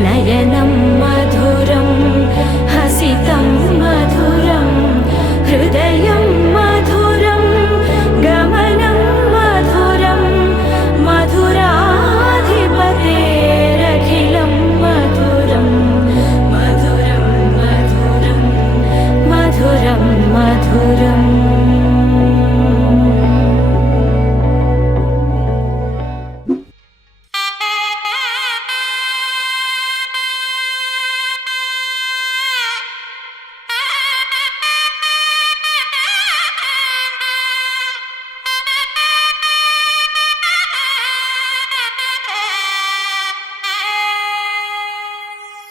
नयनं मधुरं हसितं मधुरं हृदयं मधुरं गमनं मधुरं मधुराधिपतेरखिलं मधुरं मधुरं मधुरं मधुरं मधुरम्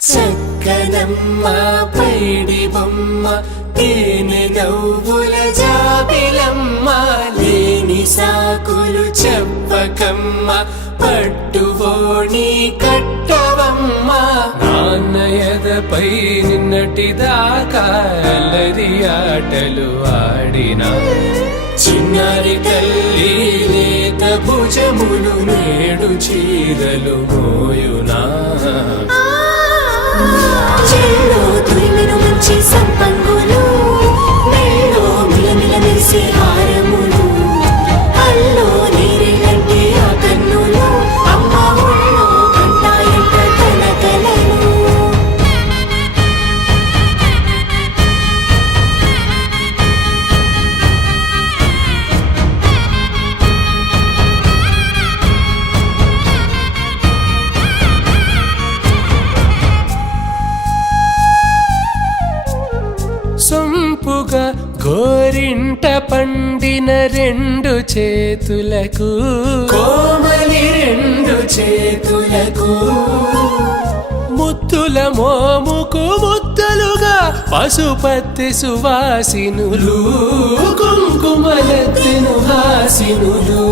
చక్కనమ్మ పైడి బొమ్మ తేనె నవ్వుల జాబిలమ్మ లేని సాకులు చెప్పకమ్మ పట్టువోణి కట్టవమ్మ నాన్నయదపై నిన్నటిదాకా అల్లరి ఆటలు ఆడినా చిన్నారి తల్లి లేత భుజములు నేడు చీరలు మోయునా చెల్లో తురిమెను మంచి సంపంగులు మెల్లో మిలమిల మెరిసే హారములు అల్లో నీరెళ్ళంటే ఆ కన్నులు అమ్మ ఒళ్ళో కంటాయంట తన కలను సొంపుగా గోరింట పండిన రెండు చేతులకు కోమలి రెండు చేతులకు ముద్దుల మోముకు ముద్దలుగా పశుపతి సువాసినులు కుంకుమలెత్తెను హాసినులు